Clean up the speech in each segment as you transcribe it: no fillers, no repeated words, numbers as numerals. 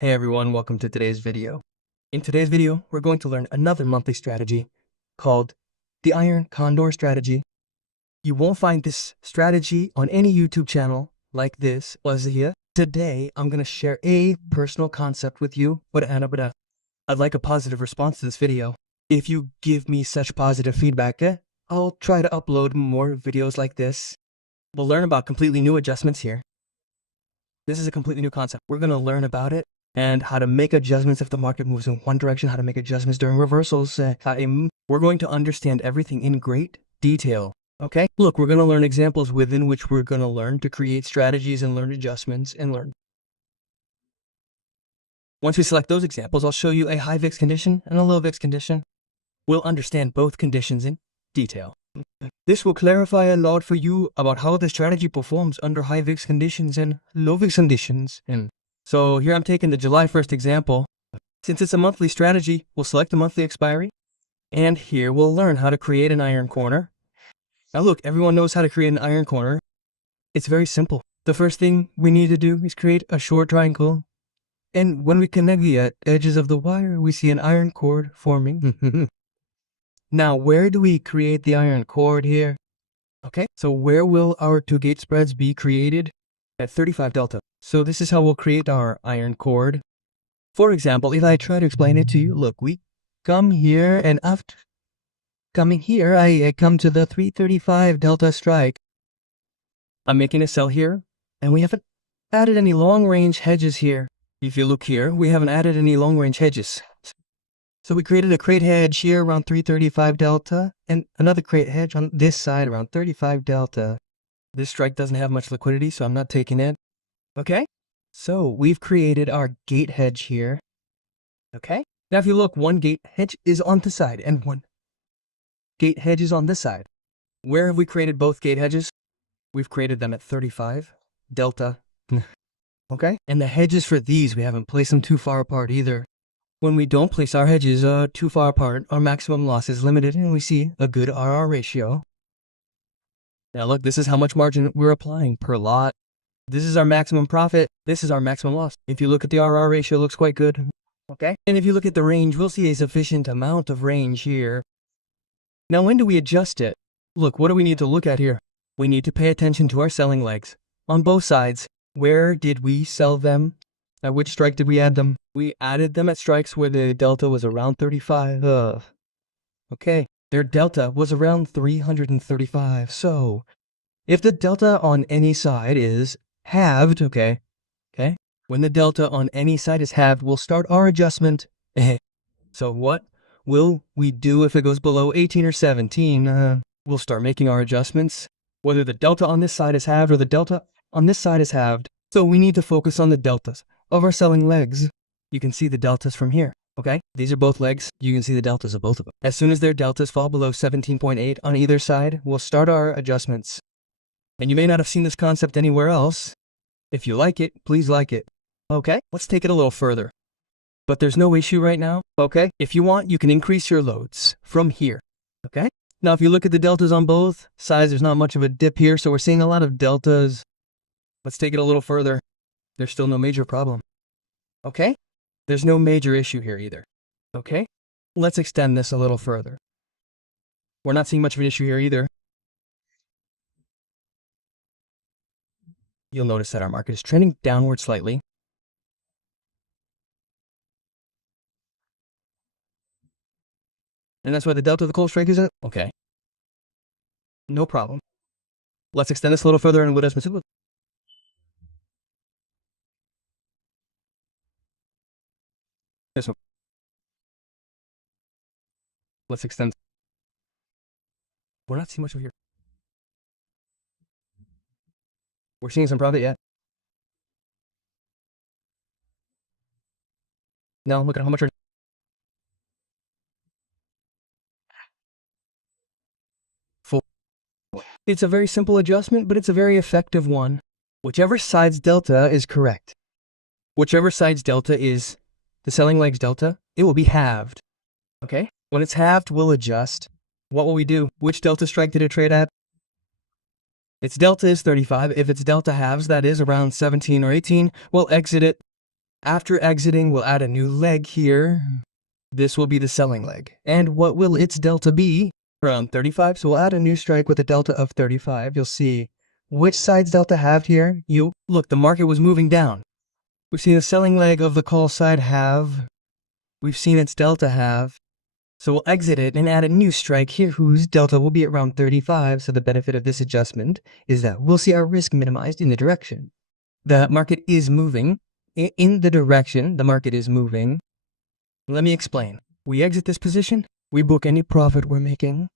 Hey everyone, welcome to today's video. In today's video, we're going to learn another monthly strategy called the Iron Condor strategy. You won't find this strategy on any YouTube channel like this was here. Today, I'm going to share a personal concept with you, but I'd like a positive response to this video. If you give me such positive feedback, I'll try to upload more videos like this. We'll learn about completely new adjustments here. This is a completely new concept. We're going to learn about it and how to make adjustments if the market moves in one direction, how to make adjustments during reversals. We're going to understand everything in great detail. Okay? Look, we're going to learn examples within which we're going to learn to create strategies and learn adjustments and learn. Once we select those examples, I'll show you a high VIX condition and a low VIX condition. We'll understand both conditions in detail. This will clarify a lot for you about how the strategy performs under high VIX conditions and low VIX conditions. So here I'm taking the July 1st example. Since it's a monthly strategy, we'll select the monthly expiry. And here we'll learn how to create an iron corner. Now look, everyone knows how to create an iron corner. It's very simple. The first thing we need to do is create a short triangle. And when we connect the edges of the wire, we see an iron cord forming. Now, where do we create the iron cord here? Okay, so where will our two gate spreads be created? At 35 delta. So this is how we'll create our iron cord. For example, if I try to explain it to you, look, we come here and after coming here, I come to the 335 delta strike. I'm making a sell here, and we haven't added any long-range hedges here. If you look here, we haven't added any long-range hedges. So we created a crate hedge here around 335 delta, and another crate hedge on this side around 35 delta. This strike doesn't have much liquidity, so I'm not taking it. Okay? So we've created our gate hedge here. Okay? Now if you look, one gate hedge is on this side, and one gate hedge is on this side. Where have we created both gate hedges? We've created them at 35 delta. Okay? And the hedges for these, we haven't placed them too far apart either. When we don't place our hedges too far apart, our maximum loss is limited and we see a good RR ratio. Now look, this is how much margin we're applying per lot. This is our maximum profit. This is our maximum loss. If you look at the RR ratio, it looks quite good. Okay? And if you look at the range, we'll see a sufficient amount of range here. Now when do we adjust it? Look, what do we need to look at here? We need to pay attention to our selling legs. On both sides, where did we sell them? At which strike did we add them? We added them at strikes where the delta was around 35. Okay, their delta was around 335. So, if the delta on any side is halved, okay, when the delta on any side is halved, we'll start our adjustment. So what will we do if it goes below 18 or 17? We'll start making our adjustments. Whether the delta on this side is halved or the delta on this side is halved. So we need to focus on the deltas of our selling legs. You can see the deltas from here, okay? These are both legs. You can see the deltas of both of them. As soon as their deltas fall below 17.8 on either side, we'll start our adjustments. And you may not have seen this concept anywhere else. If you like it, please like it. Okay, let's take it a little further. But there's no issue right now, okay? If you want, you can increase your loads from here, okay? Now, if you look at the deltas on both sides, there's not much of a dip here, so we're seeing a lot of deltas. Let's take it a little further. There's still no major problem. Okay? There's no major issue here either. Okay? Let's extend this a little further. We're not seeing much of an issue here either. You'll notice that our market is trending downward slightly. And that's why the delta of the call strike is at. Okay. No problem. Let's extend this a little further and what else? This one. Let's extend. We're not seeing much over here. We're seeing some profit yet. Now look at how much we're. Full. It's a very simple adjustment, but it's a very effective one. Whichever side's delta is correct. Whichever side's delta is the selling leg's delta, it will be halved. Okay? When it's halved, we'll adjust. What will we do? Which delta strike did it trade at? Its delta is 35. If its delta halves, that is around 17 or 18, we'll exit it. After exiting, we'll add a new leg here. This will be the selling leg. And what will its delta be? Around 35. So we'll add a new strike with a delta of 35. You'll see which side's delta halved here. Look, the market was moving down. We've seen the selling leg of the call side halve. We've seen its delta halve. So we'll exit it and add a new strike here whose delta will be around 35. So the benefit of this adjustment is that we'll see our risk minimized in the direction. The market is moving. In the direction the market is moving. Let me explain. We exit this position, we book any profit we're making,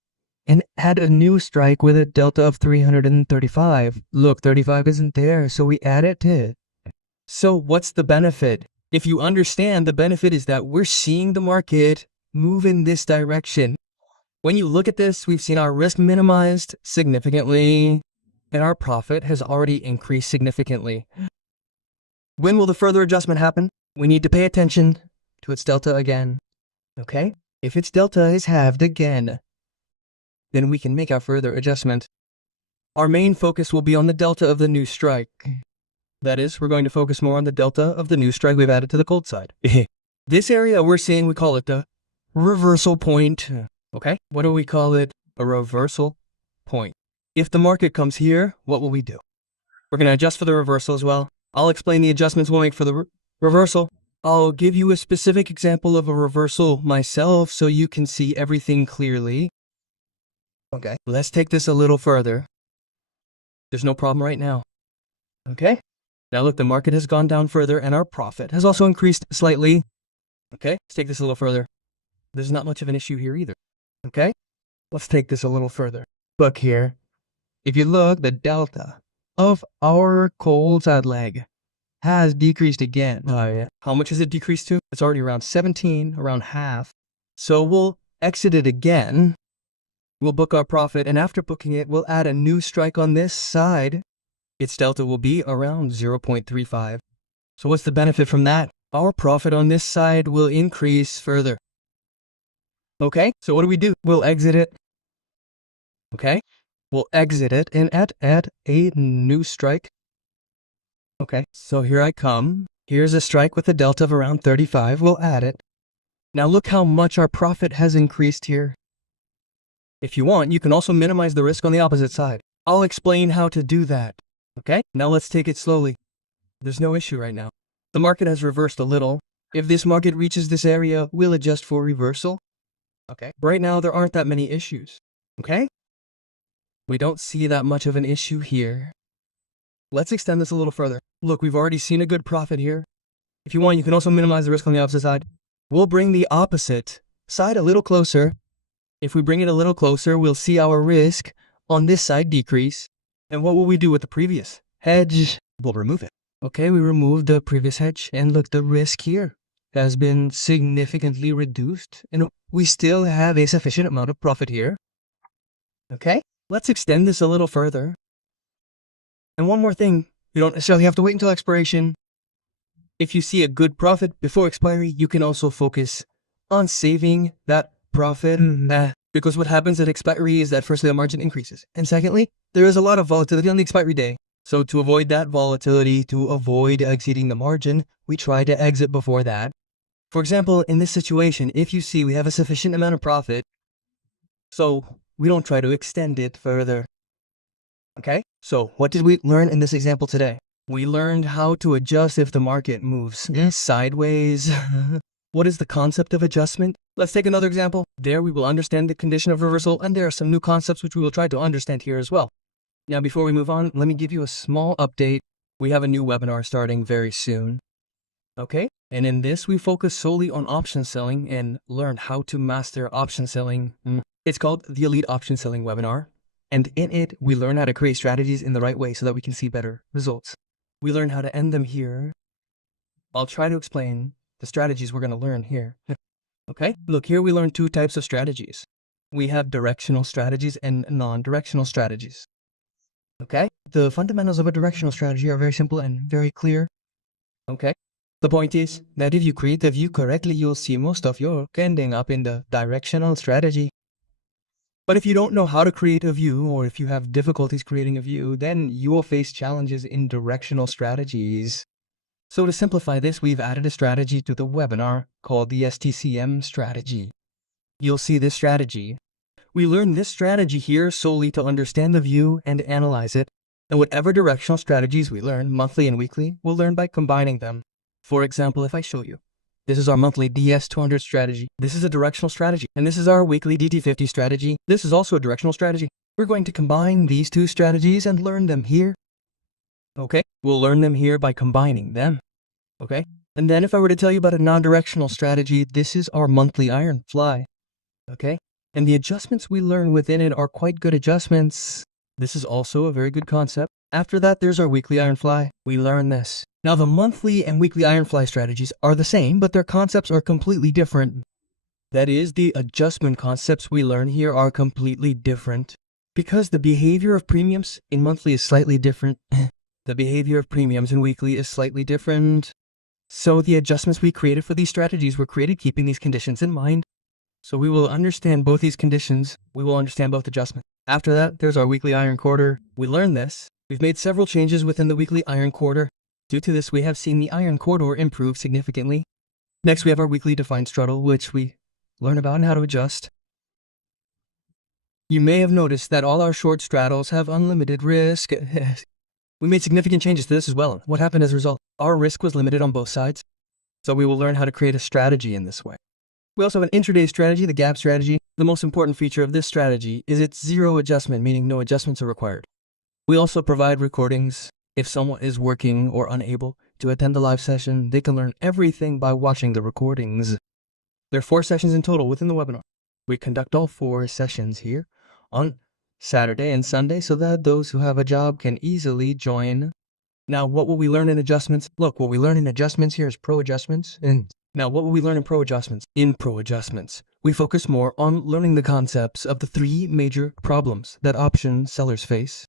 and add a new strike with a delta of 335. Look, 35 isn't there, so we add it to it. So what's the benefit? If you understand, the benefit is that we're seeing the market move in this direction. When you look at this, we've seen our risk minimized significantly, and our profit has already increased significantly. When will the further adjustment happen? We need to pay attention to its delta again. Okay? If its delta is halved again, then we can make our further adjustment. Our main focus will be on the delta of the new strike. That is, we're going to focus more on the delta of the new strike we've added to the cold side. This area we're seeing, we call it the reversal point. Okay? What do we call it? A reversal point. If the market comes here, what will we do? We're going to adjust for the reversal as well. I'll explain the adjustments we'll make for the reversal. I'll give you a specific example of a reversal myself so you can see everything clearly. Okay, let's take this a little further. There's no problem right now. Okay, now look, the market has gone down further and our profit has also increased slightly. Okay, let's take this a little further. There's not much of an issue here either. Okay, let's take this a little further. Look here. If you look, the delta of our cold side leg has decreased again. Oh yeah. How much has it decreased to? It's already around 17, around half. So we'll exit it again. We'll book our profit, and after booking it, we'll add a new strike on this side. Its delta will be around 0.35. So what's the benefit from that? Our profit on this side will increase further. Okay, so what do? We'll exit it. Okay, we'll exit it and add a new strike. Okay, so here I come. Here's a strike with a delta of around 35. We'll add it. Now look how much our profit has increased here. If you want, you can also minimize the risk on the opposite side. I'll explain how to do that. Okay, now let's take it slowly. There's no issue right now. The market has reversed a little. If this market reaches this area, we'll adjust for reversal. Okay, right now there aren't that many issues. Okay, we don't see that much of an issue here. Let's extend this a little further. Look, we've already seen a good profit here. If you want, you can also minimize the risk on the opposite side. We'll bring the opposite side a little closer. If we bring it a little closer, we'll see our risk on this side decrease. And what will we do with the previous hedge? We'll remove it. Okay, we removed the previous hedge, and look, the risk here has been significantly reduced, and we still have a sufficient amount of profit here. Okay, let's extend this a little further. And one more thing, you don't necessarily have to wait until expiration. If you see a good profit before expiry, you can also focus on saving that profit. Because what happens at expiry is that firstly, the margin increases. And secondly, there is a lot of volatility on the expiry day. So to avoid that volatility, to avoid exceeding the margin, we try to exit before that. For example, in this situation, if you see we have a sufficient amount of profit, so we don't try to extend it further. Okay, so what did we learn in this example today? We learned how to adjust if the market moves sideways. What is the concept of adjustment? Let's take another example. There we will understand the condition of reversal, and there are some new concepts which we will try to understand here as well. Now before we move on, let me give you a small update. We have a new webinar starting very soon. Okay, and in this we focus solely on option selling and learn how to master option selling. It's called the Elite Option Selling Webinar. And in it, we learn how to create strategies in the right way so that we can see better results. We learn how to end them here. I'll try to explain the strategies we're going to learn here. Okay, look, here we learn two types of strategies. We have directional strategies and non-directional strategies. Okay, the fundamentals of a directional strategy are very simple and very clear. Okay, the point is that if you create the view correctly, you'll see most of your work ending up in the directional strategy. But if you don't know how to create a view, or if you have difficulties creating a view, then you will face challenges in directional strategies. So to simplify this, we've added a strategy to the webinar called the STCM strategy. You'll see this strategy. We learn this strategy here solely to understand the view and analyze it, and whatever directional strategies we learn monthly and weekly, we'll learn by combining them. For example, if I show you, this is our monthly DS200 strategy. This is a directional strategy, and this is our weekly DT50 strategy. This is also a directional strategy. We're going to combine these two strategies and learn them here. Okay, we'll learn them here by combining them. Okay, and then if I were to tell you about a non-directional strategy, this is our monthly iron fly. Okay, and the adjustments we learn within it are quite good adjustments. This is also a very good concept. After that, there's our weekly iron fly. We learn this. Now, the monthly and weekly iron fly strategies are the same, but their concepts are completely different. That is, the adjustment concepts we learn here are completely different. Because the behavior of premiums in monthly is slightly different. The behavior of premiums in weekly is slightly different. So the adjustments we created for these strategies were created keeping these conditions in mind. So we will understand both these conditions. We will understand both adjustments. After that, there's our weekly iron quarter. We learn this. We've made several changes within the weekly iron quarter. Due to this, we have seen the iron corridor improve significantly. Next, we have our weekly defined straddle, which we learn about and how to adjust. You may have noticed that all our short straddles have unlimited risk. We made significant changes to this as well. What happened as a result? Our risk was limited on both sides. So we will learn how to create a strategy in this way. We also have an intraday strategy, the gap strategy. The most important feature of this strategy is its zero adjustment, meaning no adjustments are required. We also provide recordings. If someone is working or unable to attend the live session, they can learn everything by watching the recordings. There are 4 sessions in total within the webinar. We conduct all 4 sessions here on Saturday and Sunday so that those who have a job can easily join. Now, what will we learn in adjustments? Look, what we learn in adjustments here is pro adjustments. Now, what will we learn in pro adjustments? In pro adjustments, we focus more on learning the concepts of the 3 major problems that option sellers face.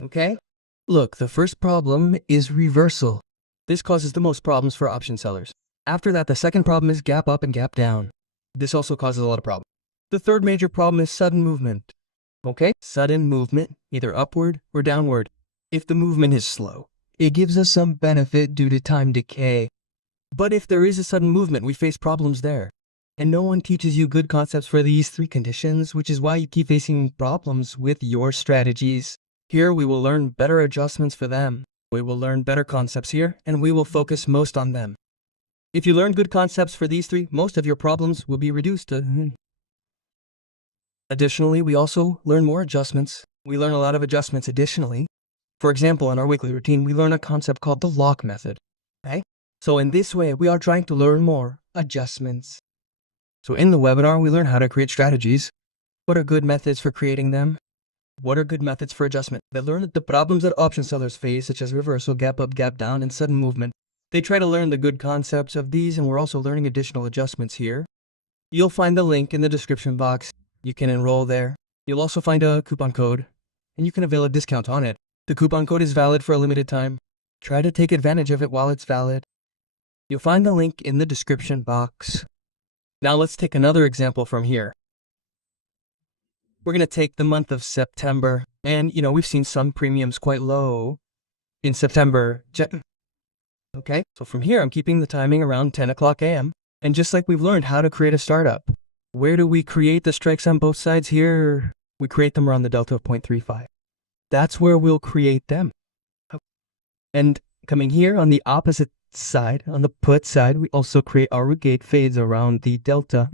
Okay? Look, the first problem is reversal. This causes the most problems for option sellers. After that, the second problem is gap up and gap down. This also causes a lot of problems. The third major problem is sudden movement. Okay? Sudden movement, either upward or downward. If the movement is slow, it gives us some benefit due to time decay. But if there is a sudden movement, we face problems there. And no one teaches you good concepts for these 3 conditions, which is why you keep facing problems with your strategies. Here we will learn better adjustments for them. We will learn better concepts here, and we will focus most on them. If you learn good concepts for these 3, most of your problems will be reduced to... Additionally, we also learn more adjustments. We learn a lot of adjustments additionally. For example, in our weekly routine, we learn a concept called the lock method. Okay? So in this way, we are trying to learn more adjustments. So in the webinar, we learn how to create strategies. What are good methods for creating them? What are good methods for adjustment? They learn the problems that option sellers face, such as reversal, gap up, gap down, and sudden movement. They try to learn the good concepts of these, and we're also learning additional adjustments here. You'll find the link in the description box. You can enroll there. You'll also find a coupon code, and you can avail a discount on it. The coupon code is valid for a limited time. Try to take advantage of it while it's valid. You'll find the link in the description box. Now let's take another example from here. We're going to take the month of September, and we've seen some premiums quite low in September. Okay, so from here I'm keeping the timing around 10 o'clock a.m. And just like we've learned how to create a startup, where do we create the strikes on both sides here? We create them around the delta of 0.35. That's where we'll create them. And coming here on the opposite side, on the put side, we also create our gate fades around the delta.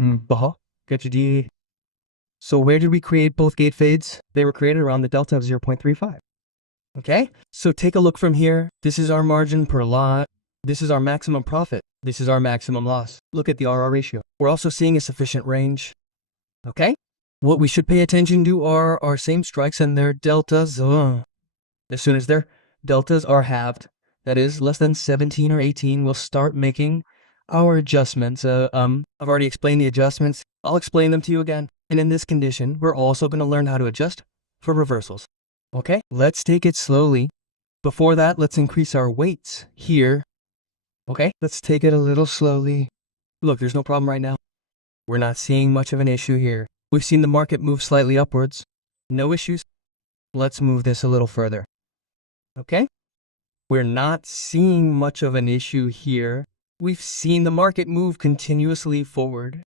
So where did we create both gate fades? They were created around the delta of 0.35. Okay, so take a look from here. This is our margin per lot. This is our maximum profit. This is our maximum loss. Look at the RR ratio. We're also seeing a sufficient range. Okay, what we should pay attention to are our same strikes and their deltas. As soon as their deltas are halved, that is less than 17 or 18, we'll start making our adjustments. I've already explained the adjustments. I'll explain them to you again. And in this condition, we're also going to learn how to adjust for reversals. Okay, let's take it slowly. Before that, let's increase our weights here. Okay, let's take it a little slowly. Look, there's no problem right now. We're not seeing much of an issue here. We've seen the market move slightly upwards. No issues. Let's move this a little further. Okay? We're not seeing much of an issue here. We've seen the market move continuously forward.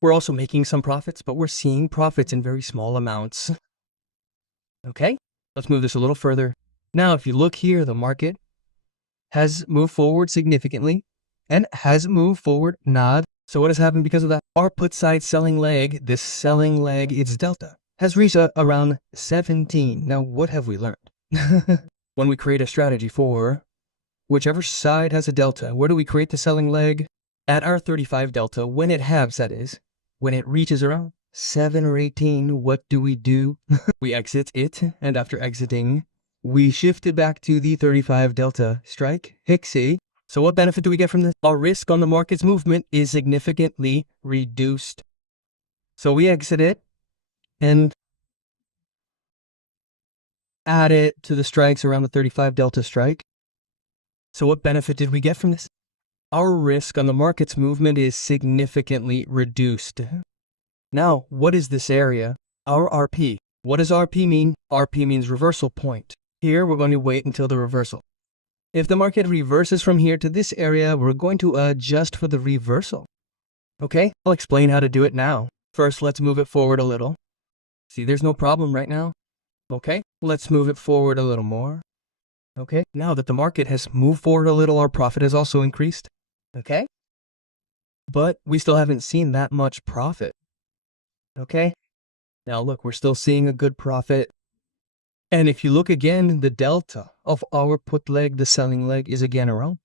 We're also making some profits, but we're seeing profits in very small amounts. Okay, let's move this a little further. Now, if you look here, the market has moved forward significantly and has moved forward not. So what has happened because of that? Our put side selling leg, this selling leg, its delta, has reached around 17. Now, what have we learned? When we create a strategy for whichever side has a delta, where do we create the selling leg? At our 35 delta, when it halves, that is, when it reaches around 7 or 18, what do? We exit it, and after exiting, we shift it back to the 35 delta strike, Hixie. So what benefit do we get from this? Our risk on the market's movement is significantly reduced. So we exit it and add it to the strikes around the 35 delta strike. So what benefit did we get from this? Our risk on the market's movement is significantly reduced. Now, what is this area? Our RP. What does RP mean? RP means reversal point. Here, we're going to wait until the reversal. If the market reverses from here to this area, we're going to adjust for the reversal. Okay, I'll explain how to do it now. First, let's move it forward a little. See, there's no problem right now. Okay, let's move it forward a little more. Okay, now that the market has moved forward a little, our profit has also increased. Okay, but we still haven't seen that much profit. Okay, now look, we're still seeing a good profit. And if you look again, the delta of our put leg, the selling leg, is again around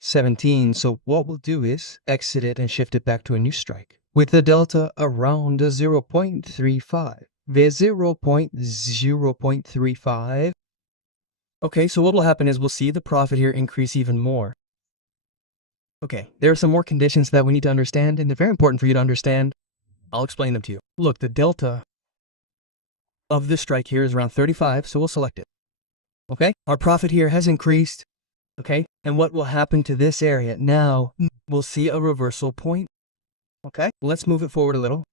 17. So what we'll do is exit it and shift it back to a new strike with the delta around 0.35. There's 0.35. Okay, so what will happen is we'll see the profit here increase even more. Okay, there are some more conditions that we need to understand, and they're very important for you to understand. I'll explain them to you. Look, the delta of this strike here is around 35, so we'll select it. Okay, our profit here has increased. Okay, and what will happen to this area? Now, we'll see a reversal point. Okay, let's move it forward a little.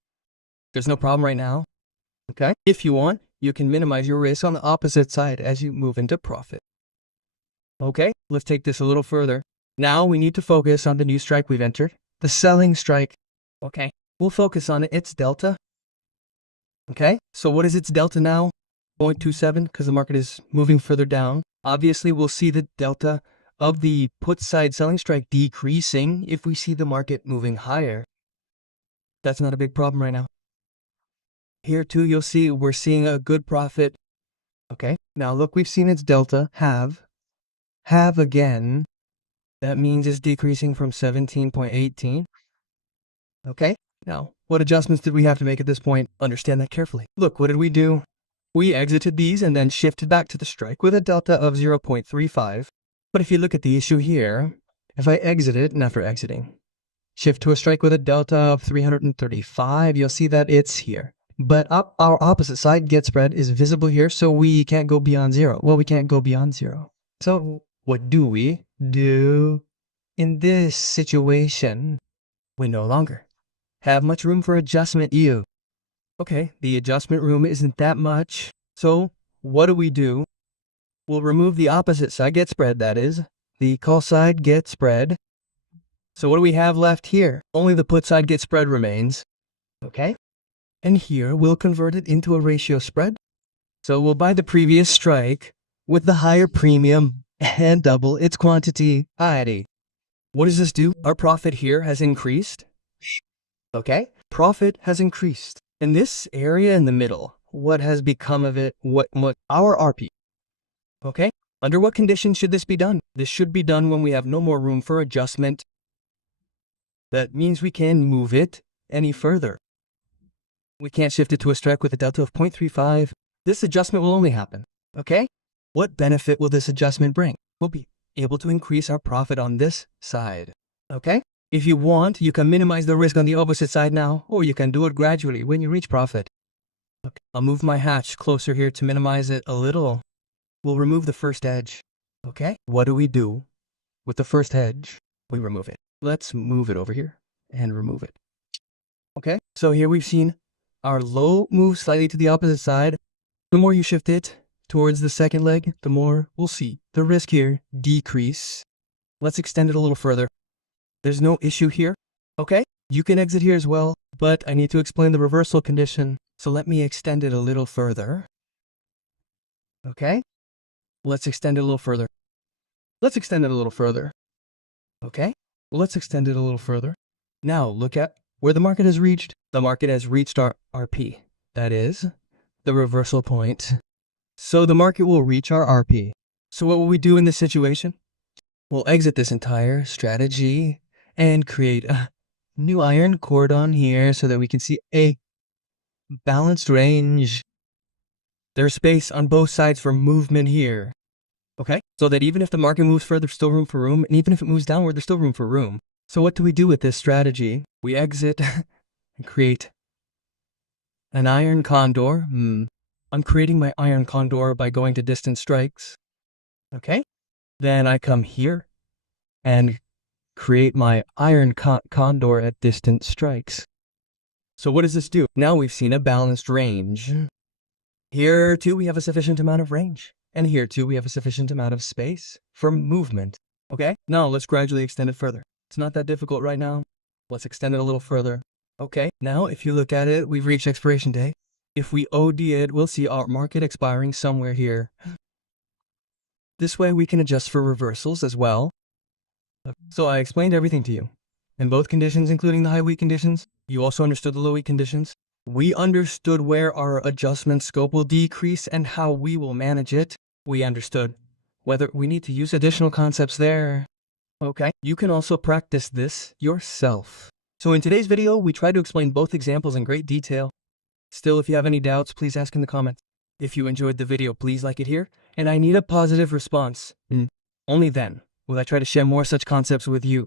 There's no problem right now. Okay, if you want, you can minimize your risk on the opposite side as you move into profit. Okay, let's take this a little further. Now we need to focus on the new strike we've entered, the selling strike. Okay, we'll focus on its delta. Okay, so what is its delta now? 0.27, because the market is moving further down. Obviously, we'll see the delta of the put side selling strike decreasing if we see the market moving higher. That's not a big problem right now. Here too, you'll see we're seeing a good profit. Okay, now look, we've seen its delta halve again. That means it's decreasing from 17.18. Okay, now what adjustments did we have to make at this point? Understand that carefully. Look, what did we do? We exited these and then shifted back to the strike with a delta of 0.35. But if you look at the issue here, if I exit it and after exiting, shift to a strike with a delta of 335, you'll see that it's here. But our opposite side get spread is visible here, so we can't go beyond 0. Well, we can't go beyond 0. So what do we do in this situation? We no longer have much room for adjustment. Okay, the adjustment room isn't that much. So what do? We'll remove the opposite side get spread, that is, the call side get spread. So what do we have left here? Only the put side get spread remains. Okay, and here we'll convert it into a ratio spread. So we'll buy the previous strike with the higher premium and double its quantity. Alrighty. What does this do? Our profit here has increased. Okay, profit has increased. In this area in the middle, what has become of it? What our RP? Okay, under what conditions should this be done? This should be done when we have no more room for adjustment. That means we can move it any further. We can't shift it to a strike with a delta of 0.35. This adjustment will only happen. Okay, what benefit will this adjustment bring? We'll be able to increase our profit on this side. Okay, if you want, you can minimize the risk on the opposite side now, or you can do it gradually when you reach profit. Okay, I'll move my hatch closer here to minimize it a little. We'll remove the first edge. Okay, what do we do with the first edge? We remove it. Let's move it over here and remove it. Okay, so here we've seen our low move slightly to the opposite side. The more you shift it, towards the second leg, the more we'll see the risk here decrease. Let's extend it a little further. There's no issue here, okay? You can exit here as well, but I need to explain the reversal condition, so let me extend it a little further. Okay? Let's extend it a little further. Let's extend it a little further. Okay? Let's extend it a little further. Now, look at where the market has reached. The market has reached our RP. That is, the reversal point. So the market will reach our RP. So what will we do in this situation? We'll exit this entire strategy and create a new iron cordon here so that we can see a balanced range. There's space on both sides for movement here. Okay? So that even if the market moves further, there's still room for room. And even if it moves downward, there's still room for room. So what do we do with this strategy? We exit and create an iron condor. I'm creating my iron condor by going to distance strikes. Okay? Then I come here and create my iron condor at distance strikes. So what does this do? Now we've seen a balanced range. Here too we have a sufficient amount of range. And here too we have a sufficient amount of space for movement. Okay? Now let's gradually extend it further. It's not that difficult right now. Let's extend it a little further. Okay, now if you look at it, we've reached expiration day. If we OD it, we'll see our market expiring somewhere here. This way we can adjust for reversals as well. So I explained everything to you. In both conditions, including the high week conditions, you also understood the low week conditions. We understood where our adjustment scope will decrease and how we will manage it. We understood whether we need to use additional concepts there. Okay, you can also practice this yourself. So in today's video, we tried to explain both examples in great detail. Still, if you have any doubts, please ask in the comments. If you enjoyed the video, please like it here, and I need a positive response. Only then will I try to share more such concepts with you.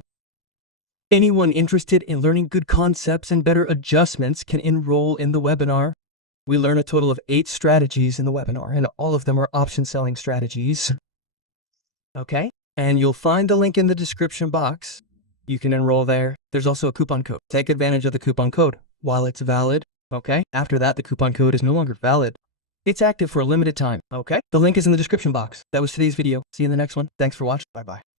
Anyone interested in learning good concepts and better adjustments can enroll in the webinar. We learn a total of 8 strategies in the webinar, and all of them are option selling strategies. Okay? And you'll find the link in the description box. You can enroll there. There's also a coupon code. Take advantage of the coupon code while it's valid. Okay? After that, the coupon code is no longer valid. It's active for a limited time. Okay? The link is in the description box. That was today's video. See you in the next one. Thanks for watching. Bye-bye.